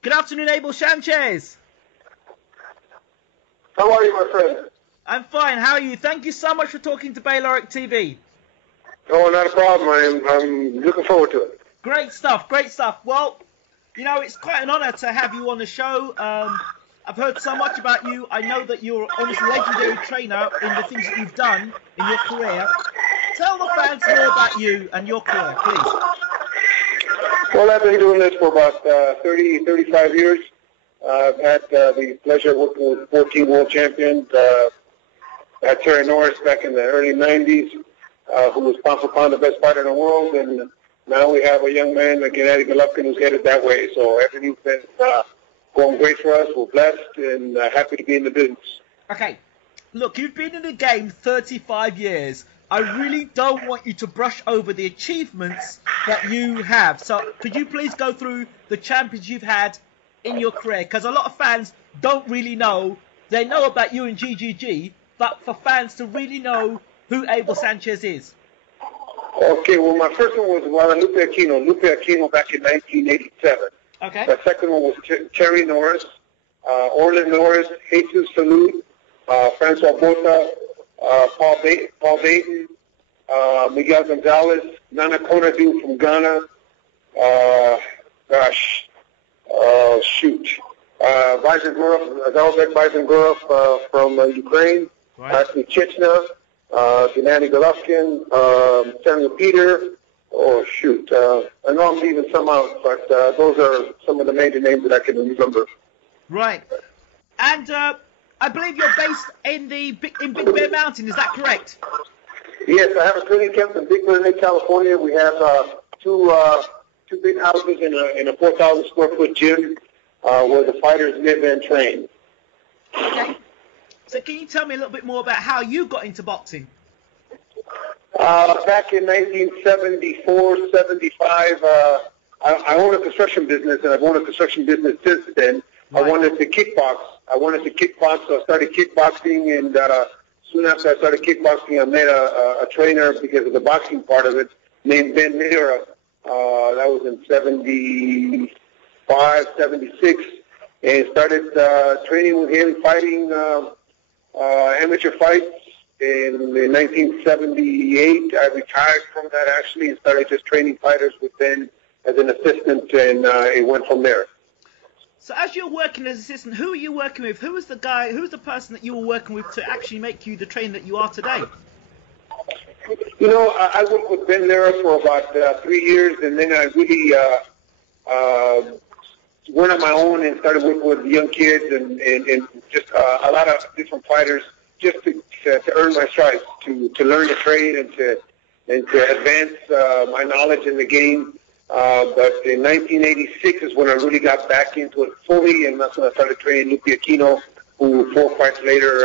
Good afternoon, Abel Sanchez. How are you, my friend? I'm fine. How are you? Thank you so much for talking to Bayloric TV. Oh, not a problem. I'm looking forward to it. Great stuff. Great stuff. Well, you know, it's quite an honor to have you on the show. I've heard so much about you. I know that you're almost a legendary trainer in the things that you've done in your career. Tell the fans more about you and your career, please. Well, I've been doing this for about 35 years. I've had the pleasure of working with 14 world champions. At Terry Norris back in the early 90s, who was pound for pound the best fighter in the world. And now we have a young man, GRENADA, who's headed that way. So everything's been going great for us. We're blessed and happy to be in the business. Okay. Look, you've been in the game 35 years. I really don't want you to brush over the achievements that you have. So could you please go through the champions you've had in your career? Because a lot of fans don't really know. They know about you and GGG, but for fans to really know who Abel Sanchez is. Okay, well, my first one was Lupe Aquino back in 1987. Okay. The second one was Terry Norris, Orlin Norris, Jesus Salud, Francois Bota, Paul Dayton, Miguel Gonzalez, Nana Konadu from Ghana, Zalbek Bizengurov from Ukraine, Ashley Chichna, Gennady Golovkin, Samuel Peter. I know I'm leaving some out, but those are some of the major names that I can remember. Right. And I believe you're based in Big Bear Mountain, is that correct? Yes, I have a training camp in Big Bear Lake, California. We have two big houses in a 4,000 square foot gym where the fighters live and train. Okay. So can you tell me a little bit more about how you got into boxing? Back in 1974, 75, I own a construction business, and I've owned a construction business since then. Right. I wanted to kickbox, so I started kickboxing, and soon after I started kickboxing, I met a trainer because of the boxing part of it, named Ben Mira. That was in 75, 76, and started training with him, fighting amateur fights. In 1978, I retired from that actually and started just training fighters with Ben as an assistant, and it went from there. So as you're working as an assistant, who are you working with? Who was the person that you were working with to actually make you the trainer that you are today? You know, I worked with Ben Lera for about 3 years, and then I really went on my own and started working with young kids and just a lot of different fighters, just to earn my stripes, to learn the trade and to advance my knowledge in the game. But in 1986 is when I really got back into it fully, and that's when I started training Lupe Aquino, who 4 fights later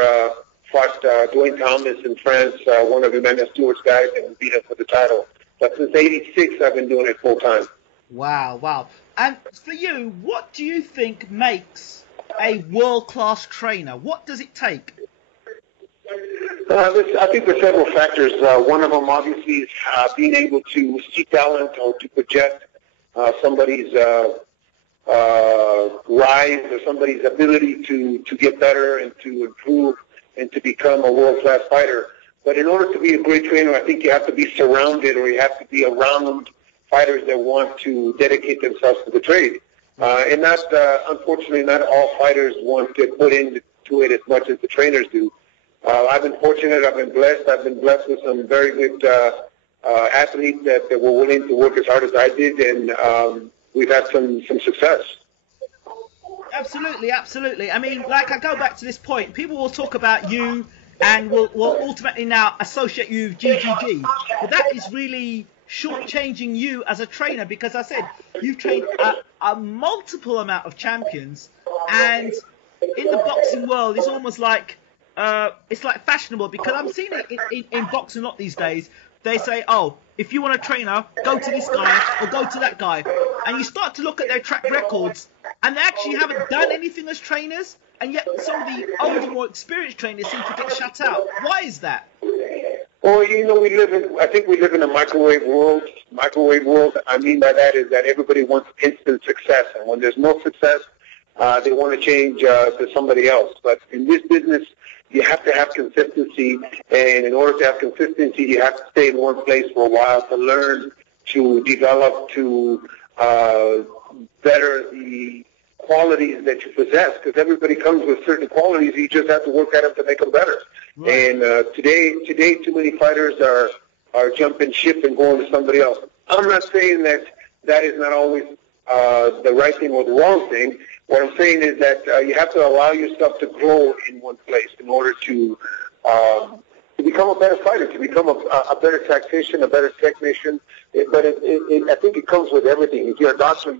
fought Dwayne Thomas in France, one of Emmanuel Stewart's guys, and beat him for the title. But since '86, I've been doing it full time. Wow, wow. And for you, what do you think makes a world-class trainer? What does it take? I think there's several factors. One of them, obviously, is being able to see talent or to project somebody's rise or somebody's ability to get better and to improve and to become a world-class fighter. But in order to be a great trainer, I think you have to be surrounded, or you have to be around fighters that want to dedicate themselves to the trade. And unfortunately, not all fighters want to put into it as much as the trainers do. I've been fortunate. I've been blessed. I've been blessed with some very good athletes that were willing to work as hard as I did, and we've had some success. Absolutely, absolutely. I mean, like, I go back to this point. People will talk about you and will ultimately now associate you with GGG. But that is really shortchanging you as a trainer, because I said you've trained a multiple amount of champions, and in the boxing world, it's almost like it's like fashionable, because I'm seeing it in boxing a lot these days. They say, oh, if you want a trainer, go to this guy or go to that guy. And you start to look at their track records, and they actually haven't done anything as trainers, and yet some of the older, more experienced trainers seem to get shut out. Why is that? Well, you know, I think we live in a microwave world microwave world, I mean by that is that everybody wants instant success. And when there's no success, they want to change to somebody else. But in this business, you have to have consistency. And in order to have consistency, you have to stay in one place for a while to learn, to develop, to better the qualities that you possess, because everybody comes with certain qualities. You just have to work at them to make them better. Right. And today, too many fighters are jumping ship and going to somebody else. I'm not saying that is not always the right thing or the wrong thing. What I'm saying is that you have to allow yourself to grow in one place in order to become a better fighter, to become a better tactician, a better technician. But I think it comes with everything. If you're a doctor,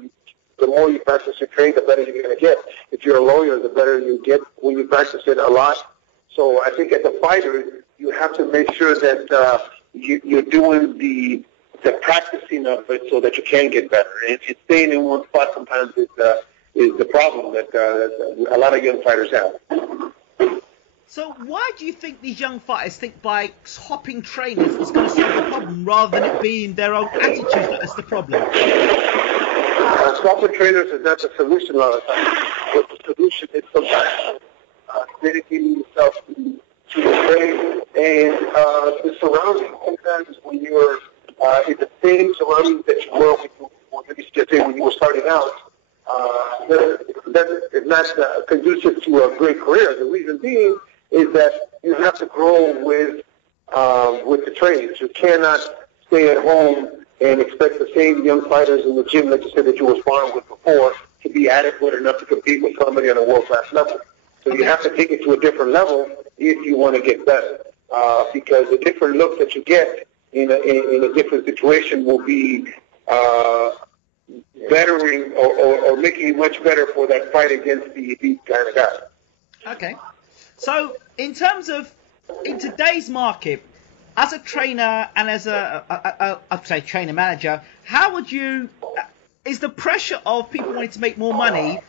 the more you practice your trade, the better you're going to get. If you're a lawyer, the better you get when you practice it a lot. So I think as a fighter, you have to make sure that you're doing the practicing of it so that you can get better. And staying in one spot sometimes is the problem that a lot of young fighters have. So why do you think these young fighters think by hopping trainers is going to solve the problem rather than it being their own attitude that is the problem? Swapping trainers is not the solution a lot of times. But the solution is sometimes dedicating yourself to the trade and the surroundings. Sometimes when you're in the same surroundings that you were when you were starting out, that is not conducive to a great career. The reason being is that you have to grow with the trades. You cannot stay at home and expect the same young fighters in the gym that you said that you were sparring with before to be adequate enough to compete with somebody on a world-class level. So you have to take it to a different level if you want to get better, because the different looks that you get in a different situation will be bettering or making you much better for that fight against the elite kind of guy. Okay. So in terms of in today's market, as a trainer and as I'd say trainer manager, how would you, is the pressure of people wanting to make more money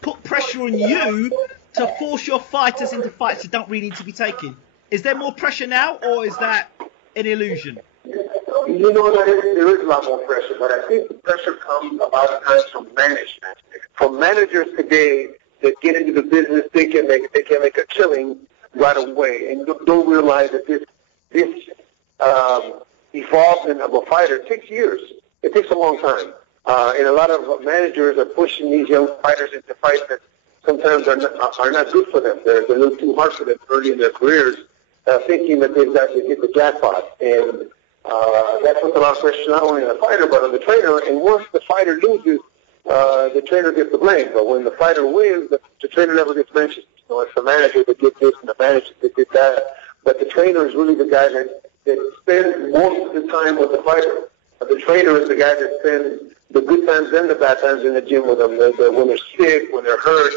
put pressure on you to force your fighters into fights that don't really need to be taken? Is there more pressure now, or is that an illusion? You know, there is a lot more pressure, but I think the pressure comes a lot of times from management. From managers today that get into the business thinking they can make a killing right away and don't realize that this evolvement of a fighter takes years. It takes a long time. And a lot of managers are pushing these young fighters into fights that sometimes are not good for them. They're a little too hard for them early in their careers, thinking that they've got to hit the jackpot. And that puts a lot of pressure not only on the fighter but on the trainer. And once the fighter loses, the trainer gets the blame. But when the fighter wins, the trainer never gets mentioned. You know, it's the manager that did this and the manager that did that. But the trainer is really the guy that spends most of the time with the fighter. The trainer is the guy that spends the good times and the bad times in the gym with them. When they're sick, when they're hurt,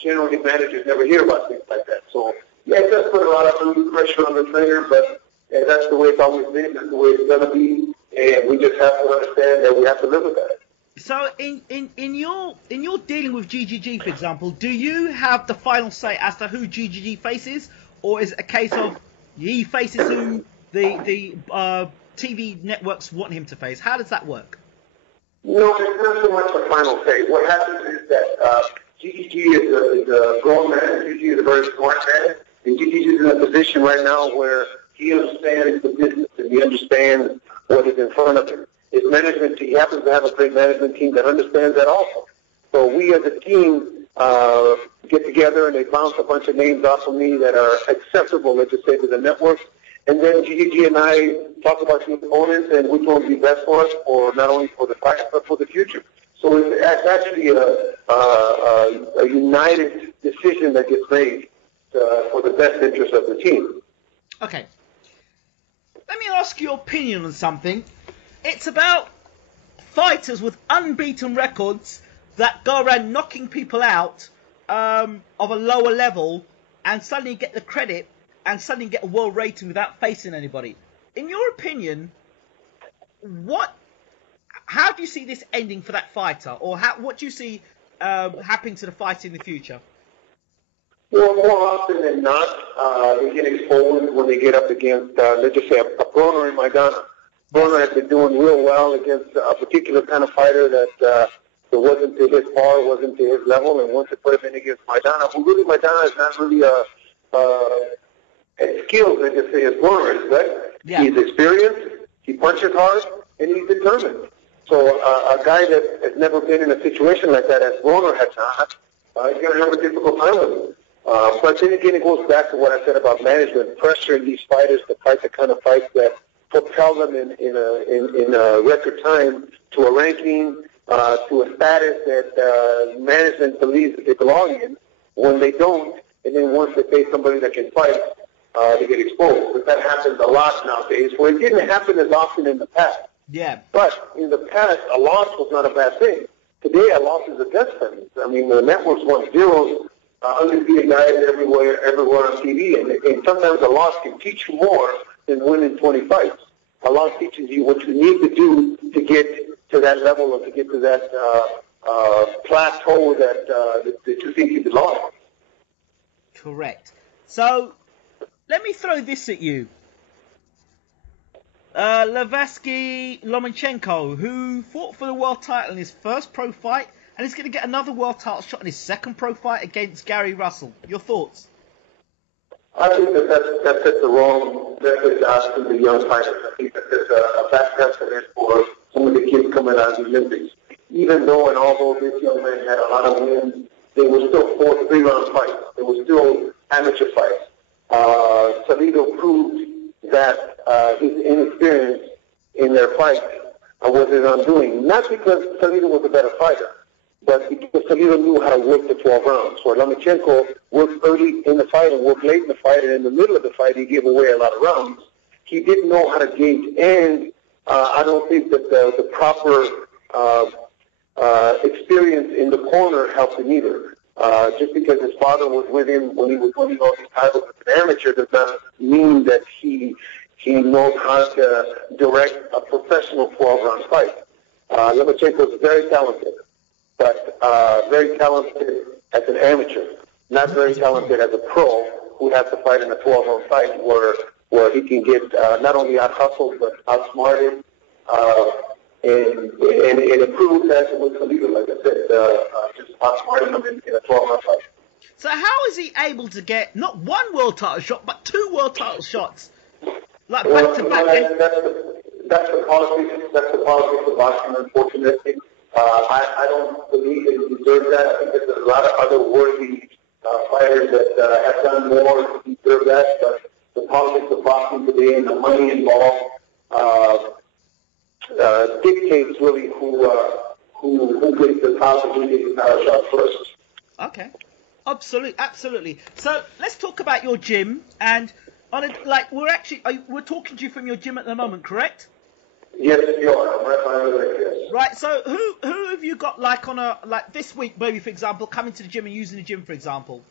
generally managers never hear about things like that. So, yeah, it does put a lot of pressure on the trainer, but that's the way it's always been. That's the way it's going to be. And we just have to understand that we have to live with that. So in your dealing with GGG, for example, do you have the final say as to who GGG faces, or is it a case of he faces who the TV networks want him to face? How does that work? No, it's not so much the final say. What happens is that GGG is a grown man. GGG is a very smart man, and GGG is in a position right now where he understands the business and he understands what is in front of him. His management team, he happens to have a great management team that understands that also. So we as a team get together and they bounce a bunch of names off of me that are acceptable, let's just say, to the networks. And then GGG and I talk about the opponents and which one would be best for us, or not only for the fight, but for the future. So it's actually a united decision that gets made for the best interest of the team. Okay. Let me ask your opinion on something. It's about fighters with unbeaten records that go around knocking people out of a lower level and suddenly get the credit and suddenly get a world rating without facing anybody. In your opinion, how do you see this ending for that fighter, or what do you see happening to the fight in the future? Well, more often than not, they get exposed when they get up against, let's just say, a Bruno and Maidana. Bruno had been doing real well against a particular kind of fighter that wasn't to his par, wasn't to his level, and once it put him in against Maidana, who really Maidana is not really skilled, I just say, as Bruno is, but he's experienced, he punches hard, and he's determined. So a guy that has never been in a situation like that, as Bruno has not, he's going to have a difficult time with him. But then again, it goes back to what I said about management, pressuring these fighters to fight the kind of fights that propel them in a record time to a ranking, to a status that management believes that they belong in. When they don't, and then once they face somebody that can fight, they get exposed. But that happens a lot nowadays, where it didn't happen as often in the past. Yeah. But in the past, a loss was not a bad thing. Today, a loss is a death sentence. I mean, the networks want zeros, undefeated guys everywhere on TV, and sometimes a loss can teach you more than winning 20 fights. A loss teaches you what you need to do to get to that level or to get to that plateau that you think you belong. Correct. So, let me throw this at you. Levasky Lomachenko, who fought for the world title in his first pro fight, and is going to get another world title shot in his second pro fight against Gary Russell. Your thoughts? I think that sets the wrong message out to the young fighters. I think that there's a bad precedent for some of the kids coming out of the Olympics. Even though and although this young man had a lot of wins, they were still 4 3-round fights. They were still amateur fights. Salido proved that his inexperience in their fight was his undoing. Not because Salido was a better fighter, but because Salido knew how to work the 12 rounds. Where Lomachenko worked early in the fight and worked late in the fight, and in the middle of the fight he gave away a lot of rounds. He didn't know how to gauge, and I don't think that the proper experience in the corner helped him either. Just because his father was with him when he was winning all these titles as an amateur does not mean that he knows how to direct a professional 12-round fight. Lomachenko is very talented, but very talented as an amateur, not very talented as a pro who has to fight in a 12-round fight where he can get not only out-hustled but outsmarted and improve that with Salido, like I said, just outsmarting him in a 12-round fight. So how is he able to get not one world title shot, but 2 world title shots? Like back to back. That's the politics. That's the politics of boxing, unfortunately. I don't believe that he deserves that. I think there's a lot of other worthy fighters that have done more to deserve that. But the politics of boxing today and the money involved dictates really who gets the title, who gets the title shot first. Okay, absolutely. So let's talk about your gym and we're talking to you from your gym at the moment, correct? Yes, you are. I'm right behind the ring, yes. Right. So who have you got like this week, maybe for example, coming to the gym and using the gym, for example?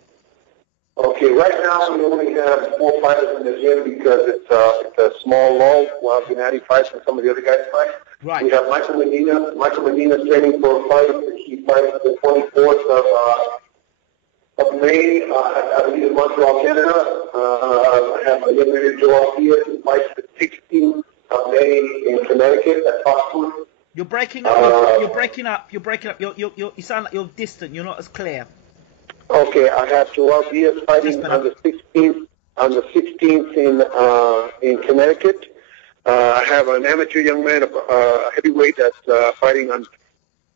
Okay, right now we only have 4 fighters in the gym because it's a small lull while GRENADA fights and some of the other guys fight. Right. We have Michael Medina. Michael Medina's training for a fight. He fights the 24th of May, I believe in Montreal, Canada. I have a young man, Joel Diaz, who fights the 16th of May in Connecticut at Foxwood. You're breaking up. You're breaking up. You sound like you're distant. You're not as clear. Okay, I have Joel Diaz fighting on the 16th. On the 16th in Connecticut. I have an amateur young man, a heavyweight that's fighting on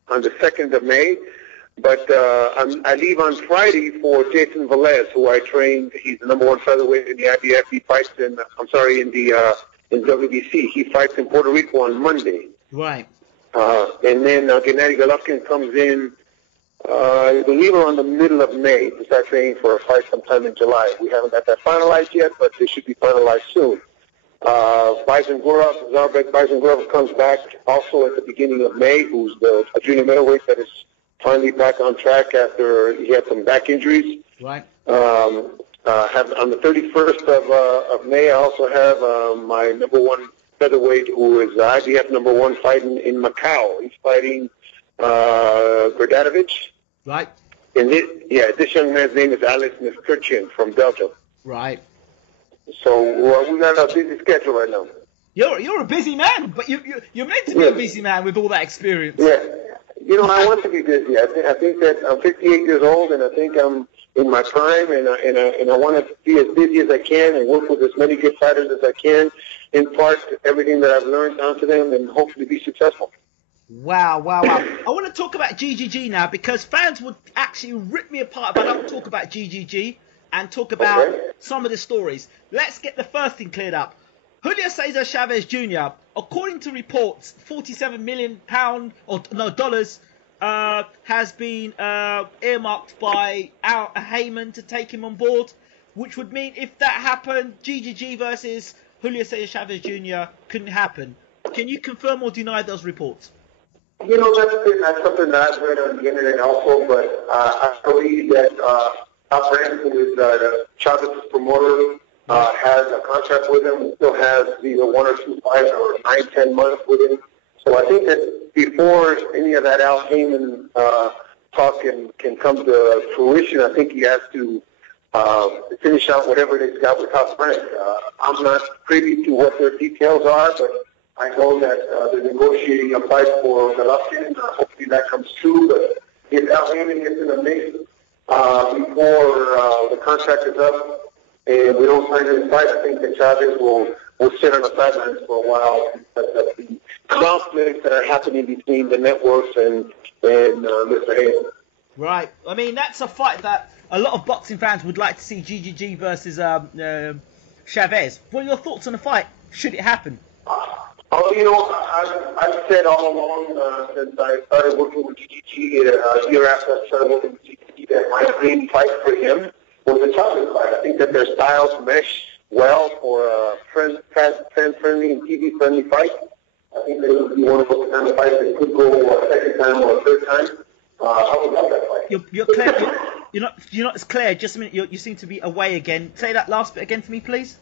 the 2nd of May. But I leave on Friday for Jason Velez, who I trained. He's the number 1 featherweight in the IBF. He fights in WBC. He fights in Puerto Rico on Monday. Right. And then Gennady Golovkin comes in, I believe around the middle of May to start training for a fight sometime in July. We haven't got that finalized yet, but they should be finalized soon. Zarbek Bajangurov comes back also at the beginning of May, who's a junior middleweight that is finally back on track after he had some back injuries. Right. Have on the 31st of May, I also have my number 1 featherweight, who is IBF number 1, fighting in Macau. He's fighting Gradanovic. Right. And this young man's name is Alex Niskurchin from Belgium. Right. So we got a busy schedule right now. You're a busy man, but you're meant to be a busy man with all that experience. Yeah. I want to be busy. I think that I'm 58 years old, and I think I'm in my prime, and I want to be as busy as I can and work with as many good fighters as I can, impart everything that I've learned onto them, and hopefully be successful. Wow. I want to talk about GGG now, because fans would actually rip me apart if I don't talk about GGG and talk about some of the stories. Let's get the first thing cleared up. Julio Cesar Chavez Jr., according to reports, £47 million dollars has been earmarked by Al Heyman to take him on board, which would mean if that happened, GGG versus Julio Cesar Chavez Jr. couldn't happen. Can you confirm or deny those reports? That's something that I've heard on the internet also, but I believe that Top Rank, who is Chavez's promoter, has a contract with him, still has either 1 or 2 fights or 9-10 months with him. So I think that before any of that Al Heyman talk can come to fruition, I think he has to finish out whatever they've got with Top Rank. I'm not privy to what their details are, but I know that they're negotiating a fight for Golovkin. Hopefully that comes true. But if Al Heyman gets in the mix before the contract is up, and we don't find him fight, I think that Chavez will sit on the sidelines for a while because of the conflicts that are happening between the networks and Mr. Heyman. Right. I mean, that's a fight that a lot of boxing fans would like to see, GGG versus Chavez. What are your thoughts on the fight? Should it happen? I've said all along since I started working with GGG, a year after I started working with GGG, that my dream fight for him was a Chavez fight. I think that their styles mesh well for a fan-friendly and TV-friendly fight. I think that it would be one of those kind of fights that could go a second time or a third time. I would love that fight. You're clear. You're not as clear. Just a minute. You seem to be away again. Say that last bit again for me, please.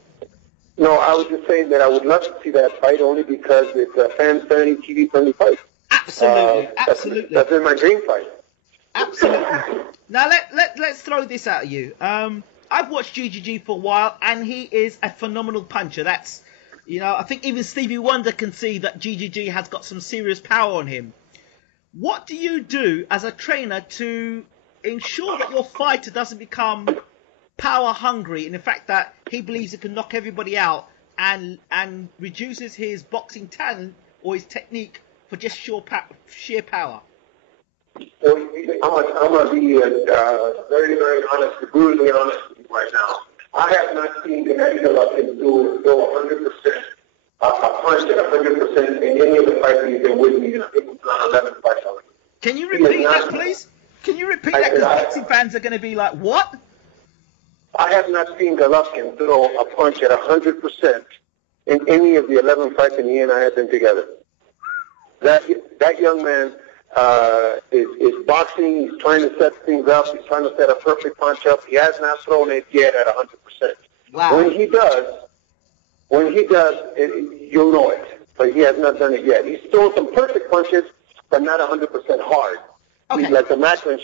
No, I was just saying that I would love to see that fight only because it's a fan-friendly, TV-friendly fight. Absolutely. That's been my dream fight. Absolutely. Now let's throw this at you. I've watched GGG for a while, and he is a phenomenal puncher. That's, I think even Stevie Wonder can see that GGG has got some serious power on him. What do you do as a trainer to ensure that your fighter doesn't become power hungry in the fact that he believes he can knock everybody out and reduces his boxing talent or his technique for just sheer power? Well, I'm going to be very, very honest, brutally honest with you right now. I have not seen Gennady Golovkin do 100%, a punch at 100% in any of the fights that he's been with me. I think it's not 11 fights already. Can you repeat that, please? Can you repeat that? Because boxing fans are going to be like, what? I have not seen Golovkin throw a punch at 100% in any of the 11 fights that he and I have been together. That young man is boxing. He's trying to set things up. He's trying to set a perfect punch up. He has not thrown it yet at 100%. Wow. When he does, you'll know it. But he has not done it yet. He's thrown some perfect punches, but not 100% hard. Okay. Like the Macklin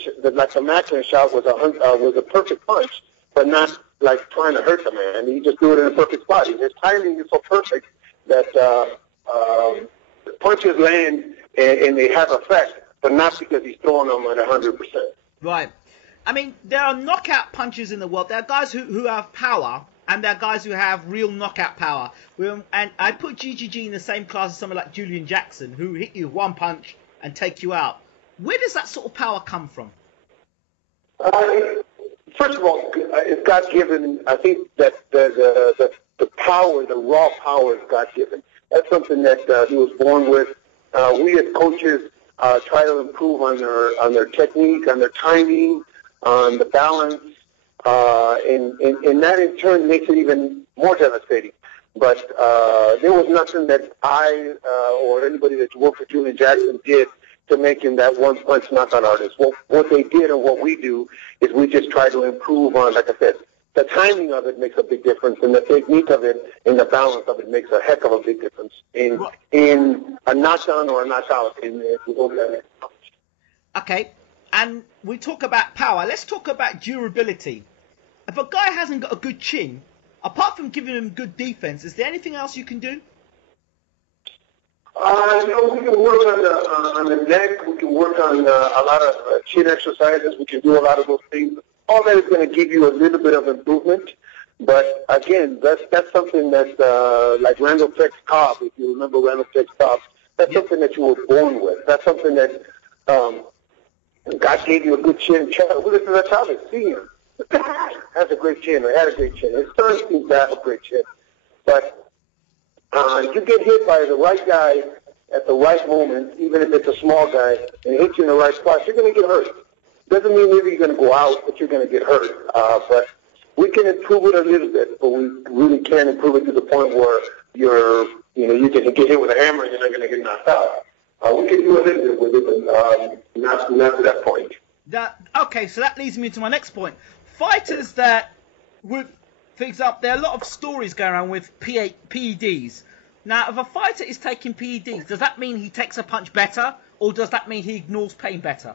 shot was a perfect punch, but not like trying to hurt the man. He just threw it in a perfect spot. His timing is so perfect that the punches land and they have effect, but not because he's throwing them at 100%. Right. I mean, there are knockout punches in the world. There are guys who have power, and there are guys who have real knockout power. And I put GGG in the same class as someone like Julian Jackson, who hit you one punch and take you out. Where does that sort of power come from? First of all, it's God-given. I think that the power, the raw power is God-given. That's something that he was born with. We as coaches try to improve on their technique, on their timing, on the balance, and that in turn makes it even more devastating. But there was nothing that I or anybody that worked for Julian Jackson did to make him that one-punch knockout artist. What they did and what we do is we just try to improve on, like I said, the timing of it makes a big difference, and the technique of it and the balance of it makes a heck of a big difference in a knockdown or a knockout. Okay, and we talk about power. Let's talk about durability. If a guy hasn't got a good chin, apart from giving him good defense, is there anything else you can do? We can work on the neck. We can work on a lot of chin exercises. We can do a lot of those things. All that is going to give you a little bit of improvement. But again, that's something that like Randall Tex Cobb, if you remember Randall Tex Cobb, that's something that you were born with. That's something that God gave you a good chin. Well, this is a child, senior. Has a great chin, or had a great chin. His son seems to have a great chin. But you get hit by the right guy at the right moment, even if it's a small guy, and it hits you in the right spot, you're going to get hurt. Doesn't mean maybe you're going to go out, but you're going to get hurt. But we can improve it a little bit, but we really can't improve it to the point where you can get hit with a hammer and you're not going to get knocked out. We can do a little bit with it, but not to that point. Okay, so that leads me to my next point. Fighters that, for example, there are a lot of stories going around with PEDs. Now, if a fighter is taking PEDs, does that mean he takes a punch better, or does that mean he ignores pain better?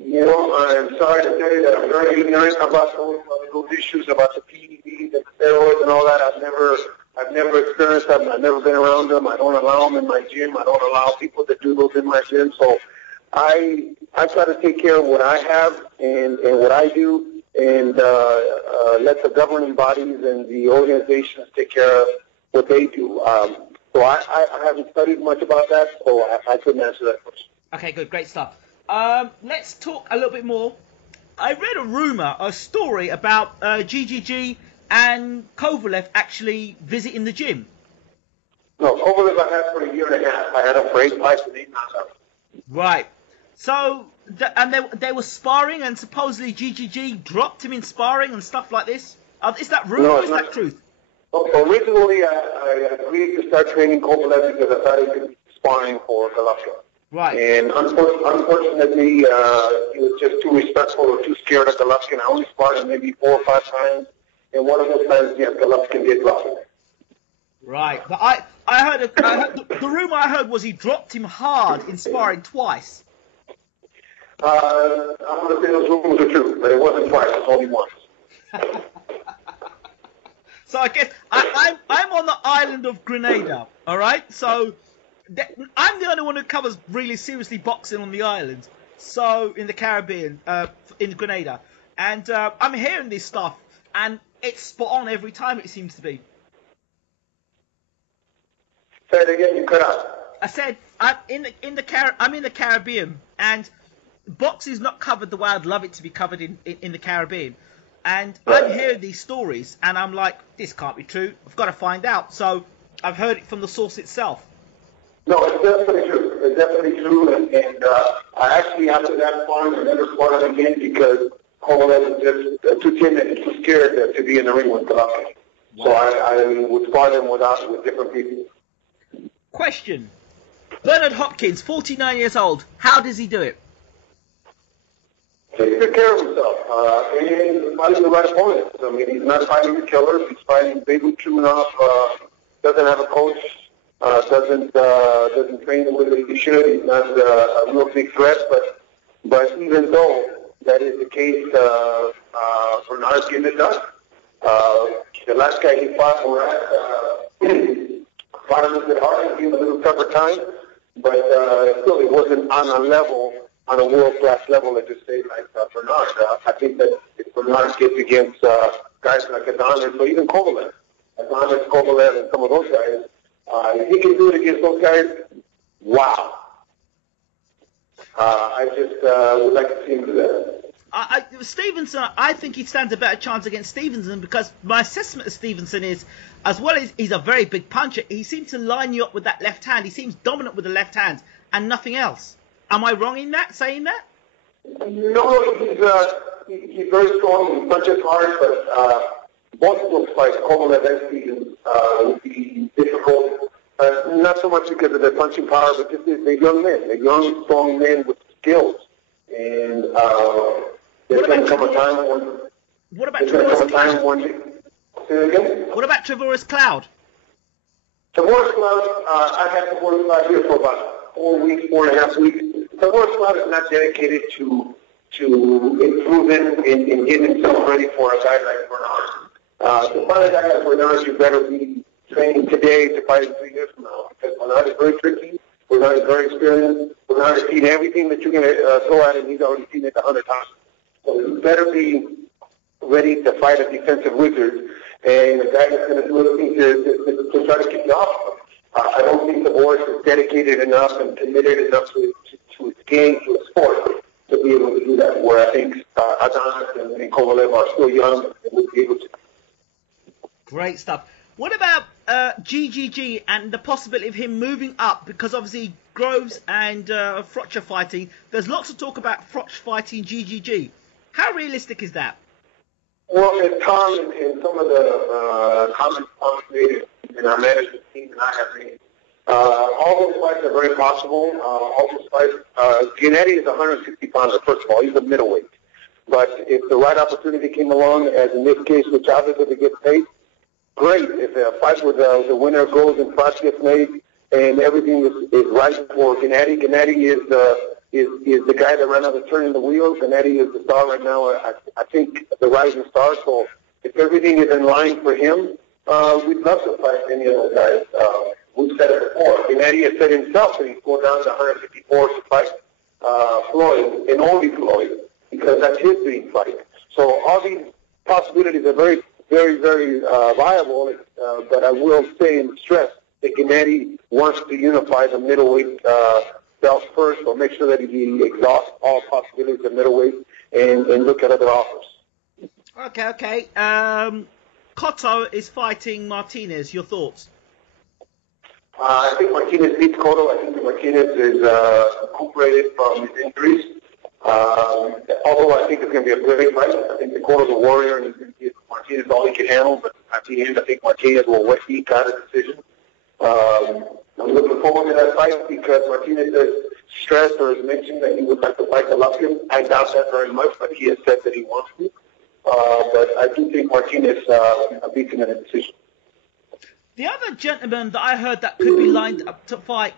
I'm sorry to tell you that I'm very ignorant about those issues about the PEDs and steroids and all that. I've never experienced them. I've never been around them. I don't allow them in my gym. I don't allow people to do those in my gym. So I try to take care of what I have and what I do, and let the governing bodies and the organizations take care of what they do. So I haven't studied much about that, so I couldn't answer that question. Okay, good. Great stuff. Let's talk a little bit more. I read a story about GGG and Kovalev actually visiting the gym. No, Kovalev I had for a year and a half. I had him for 8 fights and 8 knockouts. Right. So, they were sparring, and supposedly GGG dropped him in sparring and stuff like this. Is that rumor or is that truth? Originally, I agreed to start training Kovalev because I thought he could be sparring for Golovkin. Right. And unfortunately, he was just too respectful or too scared of Golovkin. I only sparred him maybe 4 or 5 times, and one of those times, yes, Golovkin did drop him. Right. But I heard the rumor I heard was he dropped him hard in sparring twice. I'm going to say those rumors are true, but it wasn't twice. It was only once. So I guess I'm on the island of Grenada, all right? So I'm the only one who covers really seriously boxing on the island, so in the Caribbean, in Grenada. And I'm hearing this stuff, and it's spot on every time, it seems to be. Say it again, you cut out. I said I'm in the Caribbean, and boxing's not covered the way I'd love it to be covered in the Caribbean. And I'm hearing these stories, and I'm like, this can't be true. I've got to find out. So I've heard it from the source itself. No, it's definitely true. It's definitely true. And I actually, after that sparring, I never sparred him again because Kovalev was just too timid and too scared to be in the ring with Golovkin. Wow. So I would spar him with different people. Question. Bernard Hopkins, 49 years old. How does he do it? Takes good care of himself, and fighting the right opponents. I mean, he's not fighting the killers. He's fighting BWTMONLINE. Doesn't have a coach. Doesn't train the way that he should. He's not a real big threat. But even though that is the case, Bernard's getting it done. The last guy he fought, fought a little bit harder, gave him a little tougher time, but still it wasn't on a world-class level, let's just say, like Bernard. I think that if Bernard gets against guys like Adonis or even Kovalev, Kovalev, and some of those guys, if he can do it against those guys, wow. I just would like to see him do that. Stevenson, I think he stands a better chance against Stevenson because my assessment of Stevenson is, as well as he's a very big puncher, he seems to line you up with that left hand. He seems dominant with the left hand and nothing else. Am I wrong in saying that? No, he's very strong. He punches hard, but both of those fights, Kovalev and Stevenson, would be difficult. Not so much because of their punching power, but just they're young men. They're young, strong men with skills. And there's going to come a time when... What about Trevor's Cloud? Say it again? What about Trevor's Cloud? Trevor's Cloud, I had Trevor's Cloud here for about 4 weeks, 4.5 weeks. Trevor's Cloud is not dedicated to improving and getting himself ready for a guy like Bernard. To find a guy like Bernard, you better be training today to fight in 3 years from now. Because Bernard is very tricky. Bernard is very experienced. Bernard has seen everything that you're going to throw at him. He's already seen it 100 times. So you better be ready to fight a defensive wizard and a guy that's going to do everything to try to keep you off. I don't think the Boris is dedicated enough and committed enough to his game, to his sport, to be able to do that, where I think Adonis and Kovalev are still young and would be able to. Great stuff. What about GGG and the possibility of him moving up? Because obviously Groves and Froch are fighting. There's lots of talk about Froch fighting GGG. How realistic is that? Well, as Tom and some of the comments Tom made in our management team and I have made, all those fights are very possible. All those fights, Gennady is 160 pounder, first of all. He's a middleweight. But if the right opportunity came along, as in this case with Chavez, if it gets paid, great. If a fight with the winner goes and Froch gets made and everything is right for Gennady. Gennady is the guy that ran out of turning the wheels. Gennady is the star right now. I think the rising star. So if everything is in line for him, we'd love to fight any of those guys. We've said it before. Gennady has said himself that he's going down to 154 to fight Floyd, and only Floyd, because that's his dream fight. So all these possibilities are very, very, very viable, but I will say and stress that Gennady wants to unify the middleweight belt first, or make sure that he exhausts all possibilities of middleweight and look at other offers. Okay. Cotto is fighting Martinez. Your thoughts? I think Martinez beats Cotto. I think that Martinez is recuperated from his injuries. Although I think it's going to be a great fight. I think that Cotto's a warrior, and he's going to give Martinez all he can handle. But at the end, I think Martinez will eke out a decision. I'm looking forward to that fight because Martinez has stressed or has mentioned that he would like to fight Golovkin. I doubt that very much, but he has said that he wants to. But I do think Martinez beats him in a decision. The other gentleman that I heard that could be lined up to fight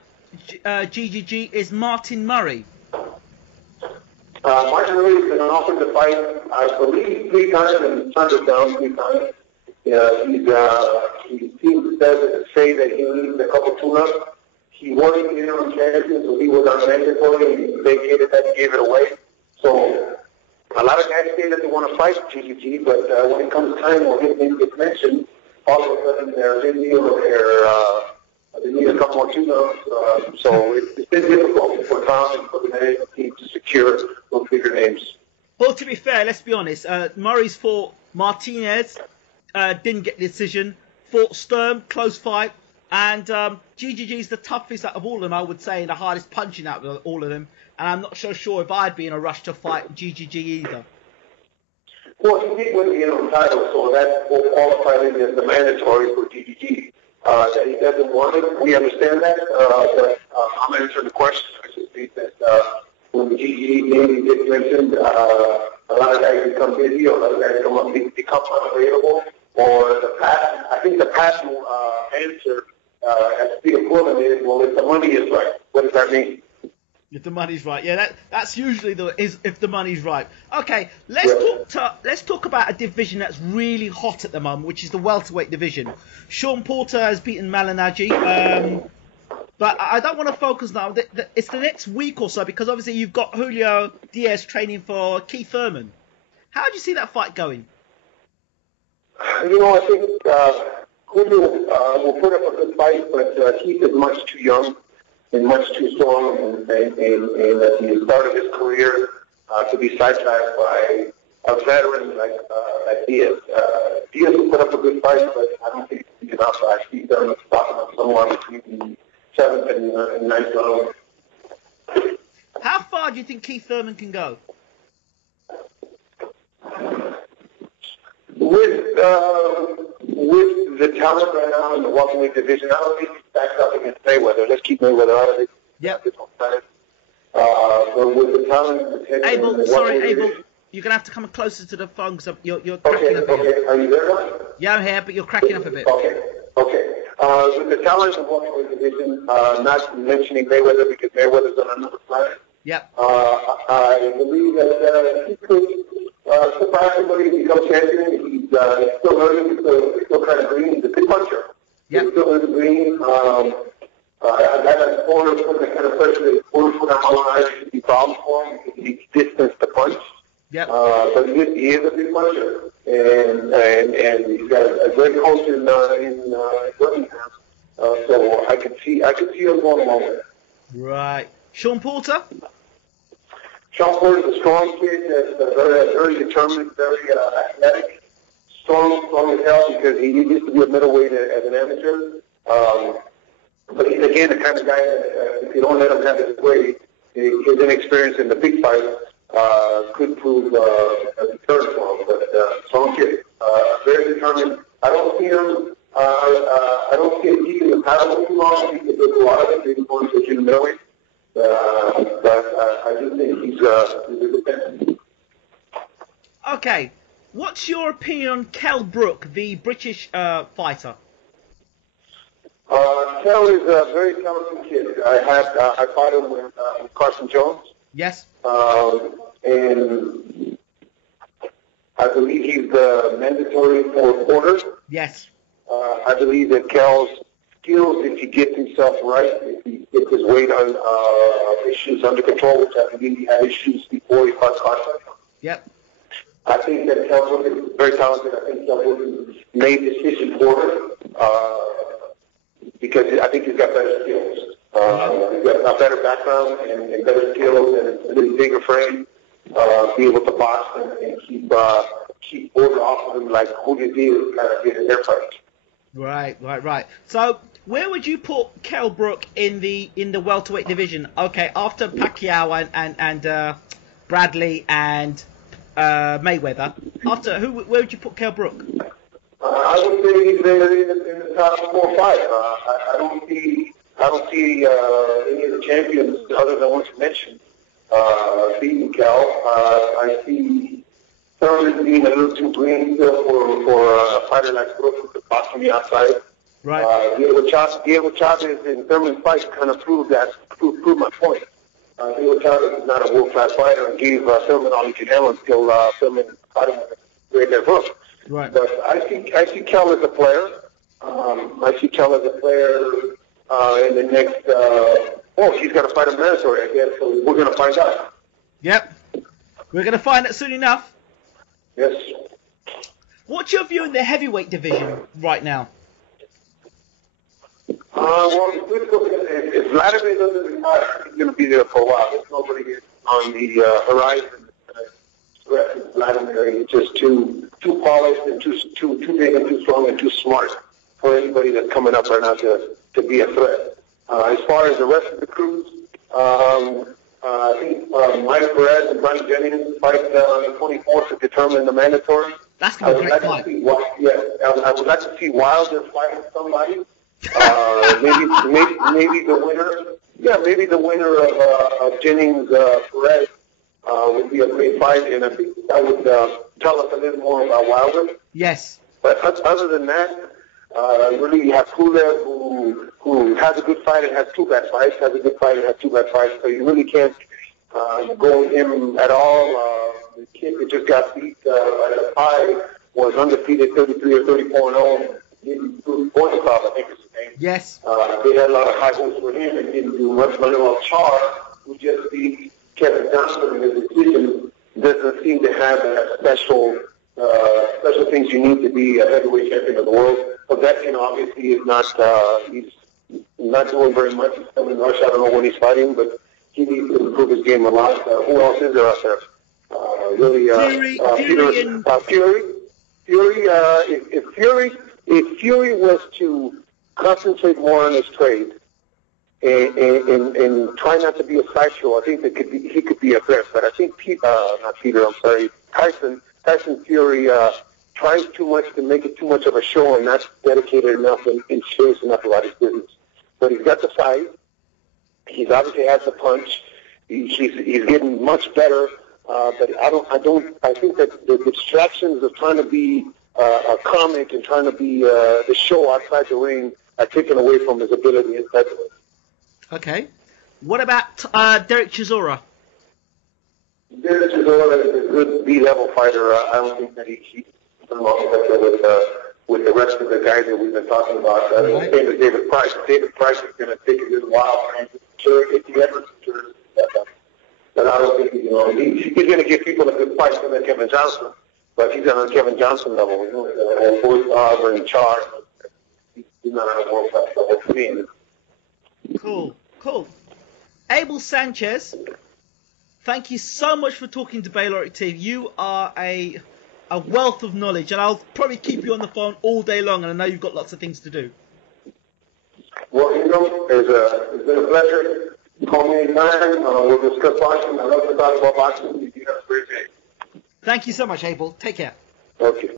GGG is Martin Murray. Martin Murray has been offered to fight, I believe, 3 times and turned it down 3 times. He seems to say that he needs a couple tune-ups. He was the interim champion, so he was on mandatory, and he vacated that and gave it away. So a lot of guys say that they want to fight GGG, but when it comes time or his name gets mentioned, all of a sudden they're busy or they need a couple more tune-ups. So it's been difficult for Tom and for the management team to secure those bigger names. Well, to be fair, let's be honest. Murray's fought Martinez, didn't get the decision. Fought Sturm, close fight. And GGG is the toughest out of all of them, I would say, and the hardest punching out of all of them. And I'm not so sure if I'd be in a rush to fight GGG either. Well, he did win the interim title, so that will qualify him as the mandatory for GGG. That he doesn't want it, we understand that. But I'm answering the question. I just think that when the GGG game gets mentioned, a lot of guys become busy, or a lot of guys become unavailable, or the pass. I think the pass answer at the equivalent is, well, if the money is right. What does that mean? If the money's right, yeah, that's usually if the money's right. Okay, let's talk about a division that's really hot at the moment, which is the welterweight division. Sean Porter has beaten Malignaggi, but I don't want to focus now. It's the next week or so, because obviously you've got Julio Diaz training for Keith Thurman. How do you see that fight going? I think Julio will put up a good fight, but Keith is much too young and much too strong, and at the start of his career to be sidetracked by a veteran like Diaz. Diaz will put up a good fight, but I don't think he's enough. I see them stopping somewhere between the 7th and 9th round. How far do you think Keith Thurman can go? With the talent right now in the welterweight division, I don't think he's backed up against Mayweather. Let's keep Mayweather out of it. Yep. But with the talent... Abel, you're going to have to come closer to the phone because you're cracking up a bit. Okay, are you there now? Yeah, I'm here, but you're cracking up a bit. Okay. With the talent in the welterweight division, not mentioning Mayweather because Mayweather's on another planet. Yep. I believe that he could surprise somebody to become champion. He's still learning. He's still kind of green. He's a good puncher. Yep. He's still in the green. I got that corner foot, that kind of pressure that corner foot on my line should be problem for him. He distanced the punch. Yep. But he is a big puncher, and he's got a great coach in Birmingham. So I could see him going along with it. Right. Sean Porter? Sean Porter's a strong kid that's very determined, very athletic, strong as hell because he used to be a middleweight as an amateur. But he's, again, the kind of guy that if you don't let him have his way, his inexperience in the big fight could prove a deterrent for him. But strong kid, very determined. I don't see him keeping the paddle too long. He could do a lot of it, maybe going to the middleweight. But I do think he's a good defender. Okay. What's your opinion on Kell Brook, the British fighter? Kell is a very talented kid. I fought him with Carson Jones. Yes. And I believe he's the mandatory for Porter. Yes. I believe that Kell's skills, if he gets himself right, if he gets his weight on issues under control, which I believe he had issues before he fought Carson. Yep. I think that Kell Brook is very talented. I think Kell Brook made this decision for him because I think he's got better skills. He's got a better background and better skills and a little bigger frame. Be able to box and keep Porter off of him like who you did kind of get in their fight. Right. So where would you put Kell Brook in the welterweight division? Okay, after Pacquiao and Bradley and Mayweather, where would you put Kell Brook? I would say he's in the top 4 or 5. I don't see any of the champions other than ones you mentioned beating Kell. I see Thurman being a little too green still for a fighter like Brooks who could box from the outside. Right. Diego Chavez in Thurman's fight kind of proved my point. Diego Chavez is not a world-class fighter and gave Thurman all he could handle until Thurman fought him with a great left hook. Right. But I see Kell as a player. I see Kell as a player in the next. He's got to fight a mandatory, I guess. So we're going to find out. Yep. We're going to find out soon enough. Yes. What's your view in the heavyweight division right now? If Vladimir doesn't retire, he's going to be there for a while. There's nobody on the horizon. Vladimir, he's just too polished and too big and too strong and too smart for anybody that's coming up right now to be a threat. As far as the rest of the crews, I think Mike Perez and Brian Jennings fight on the 24th to determine the mandatory. That's going to be a great fight. I would like to see Wilder fight with somebody. Maybe the winner. Yeah, maybe the winner of Jennings Perez would be a great fight, and I think that would tell us a little more about Wilder. Yes. But other than that, really you have Kovalev who has a good fight and has 2 bad fights, has a good fight and has 2 bad fights, so you really can't go with him at all. The kid that just got beat by the Pie was undefeated 33 or 34-0. Boystoff, I think is his name. Yes. They had a lot of high hopes for him and didn't do much. Manuel Char, who just beat Kevin Johnson, and his decision doesn't seem to have that special things you need to be a heavyweight champion of the world. Povetkin obviously is not, he's not doing very much. He's coming rush. I don't know when he's fighting, but he needs to improve his game a lot. Who else is there out there? Fury. If Fury was to concentrate more on his trade and try not to be a sideshow, I think he could be a threat. But I think Tyson Fury tries too much to make it too much of a show and not dedicated enough and serious enough about his business. But he's got the fight. He's obviously has the punch. He's getting much better. But I think that the distractions of trying to be a comic and trying to be the show outside the ring are taken away from his ability inside the ring. Okay. What about Derek Chisora? Derek Chisora is a good B-level fighter. I don't think that he's with with the rest of the guys that we've been talking about. Right. Same as David Price. David Price is going to take a little while for him to mature, if he ever matures. But I don't think, he's going to give people a good fight than Kevin Johnson. But he's on a Kevin Johnson level, and Oliver and Char. He's not on a world-class level for me. Cool. Abel Sanchez, thank you so much for talking to Baylor TV. You are a wealth of knowledge, and I'll probably keep you on the phone all day long, and I know you've got lots of things to do. Well, it's been a pleasure. Call me anytime. We'll discuss boxing. I love to talk about boxing. You have a great day. Thank you so much, Abel. Take care. Okay.